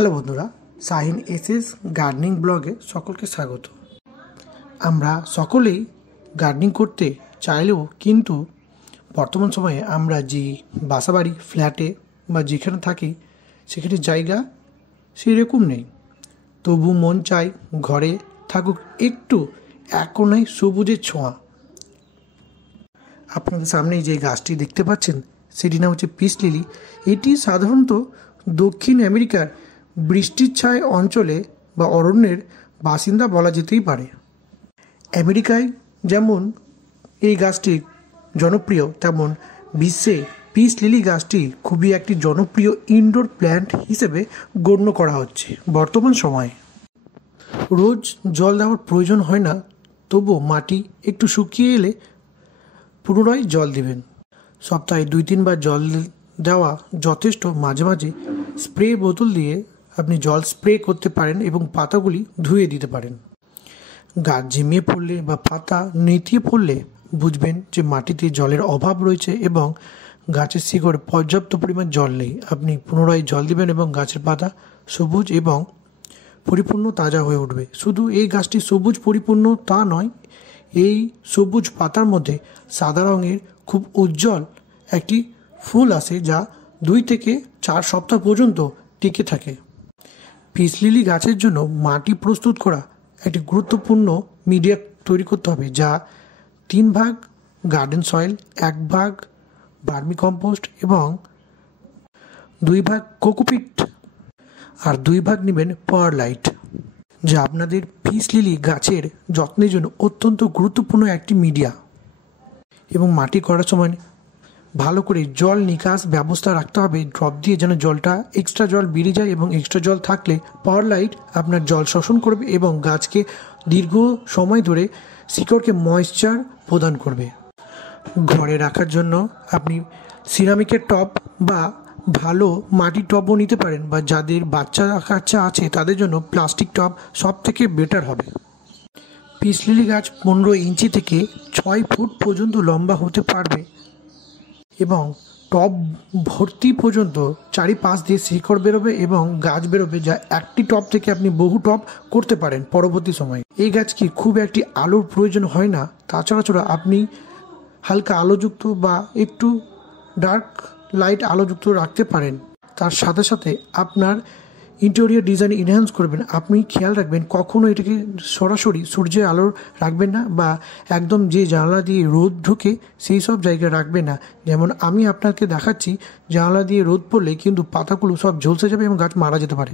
Hello বন্ধুরা, Shahin SS gardening ব্লগে সকলকে স্বাগত। আমরা সকলেই গার্ডেনিং করতে চাইলেও কিন্তু বর্তমান সময়ে আমরা যে বাসাবাড়ি ফ্ল্যাটে বা যেখানে থাকি সেখানে জায়গা সেরকম নেই। তবু মন চায় ঘরে থাকুক একটু এক কোণায় সবুজের ছোঁয়া। আপনাদের সামনেই যে গাছটি দেখতে পাচ্ছেন সেটি নাম হচ্ছে পিস লিলি। এটি সাধারণত দক্ষিণ আমেরিকার বৃষ্টির ছায় অঞ্চলে বা অরণ্যের বাসিন্দা বলা যেতেই পারে। আমেরিকায় যেমন এই গাছটি জনপ্রিয়, তেমন বিশ্বে পিস লিলি গাছটি খুবই একটি জনপ্রিয় ইনডোর প্ল্যান্ট হিসেবে গণ্য করা হচ্ছে বর্তমান সময়ে। রোজ জল দেওয়ার প্রয়োজন হয় না, তবুও মাটি একটু শুকিয়ে এলে পুনরায় জল দেবেন। সপ্তাহে 2-3 বার জল দেওয়া যথেষ্ট। মাঝে মাঝে স্প্রে বোতল দিয়ে আপনি জল স্প্রে করতে পারেন এবং পাতাগুলি ধুয়ে দিতে পারেন। গাছ ঝিমিয়ে পড়লে বা পাতা নেতিয়ে পড়লে বুঝবেন যে মাটিতে জলের অভাব রয়েছে এবং গাছের শিকড়ে পর্যাপ্ত পরিমাণ জল নেই। আপনি পুনরায় জল দেবেন এবং গাছের পাতা সবুজ এবং পরিপূর্ণ তাজা হয়ে উঠবে। শুধু এই গাছটি সবুজ পরিপূর্ণ তা নয়, এই সবুজ পাতার মধ্যে সাদা রঙের খুব উজ্জ্বল একটি ফুল আসে যা 2 থেকে 4 সপ্তাহ পর্যন্ত টিকে থাকে। পিস লিলি গাছের জন্য মাটি প্রস্তুত করা একটি গুরুত্বপূর্ণ মিডিয়া তৈরি করতে হবে, যা 3 ভাগ গার্ডেন সয়েল, 1 ভাগ ভার্মি কম্পোস্ট এবং 2 ভাগ কোকোপিট আর 2 ভাগ নেবেন পারলাইট, যা আপনাদের পিস লিলি গাছের যত্নের জন্য অত্যন্ত গুরুত্বপূর্ণ একটি মিডিয়া। এবং মাটি করার সময় ভালো করে জল নিকাশ ব্যবস্থা রাখতে হবে, ড্রপ দিয়ে যেন জলটা এক্সট্রা জল বেরিয়ে যায় এবং এক্সট্রা জল থাকলে পারলাইট আপনার জল শোষণ করবে এবং গাছকে দীর্ঘ সময় ধরে শিকড়কে ময়েশ্চার প্রদান করবে। ঘরে রাখার জন্য আপনি সিরামিকের টব বা ভালো মাটির টবও নিতে পারেন, বা যাদের বাচ্চা কাচ্চা আছে তাদের জন্য প্লাস্টিক টব সব থেকে বেটার হবে। পিস লিলি গাছ 15 ইঞ্চি থেকে 6 ফুট পর্যন্ত লম্বা হতে পারবে এবং টব ভর্তি পর্যন্ত চারিপাশ দিয়ে শিকড় বেরোবে এবং গাছ বেরোবে, যা একটি টব থেকে আপনি বহু টব করতে পারেন পরবর্তী সময়ে। এই গাছকে খুব একটি আলোর প্রয়োজন হয় না, তাছাড়া আপনি হালকা আলোযুক্ত বা একটু ডার্ক লাইট আলোযুক্ত রাখতে পারেন। তার সাথে সাথে আপনার ইন্টেরিয়র ডিজাইন এনহ্যান্স করবেন। আপনি খেয়াল রাখবেন কখনো এটাকে সরাসরি সূর্যের আলো রাখবেন না, বা একদম যে জানলা দিয়ে রোদ ঢুকে সেই সব জায়গায় রাখবেন না। যেমন আমি আপনাকে দেখাচ্ছি, জানলা দিয়ে রোদ পড়লে কিন্তু পাতাগুলো সব ঝলসে যাবে এবং গাছ মারা যেতে পারে।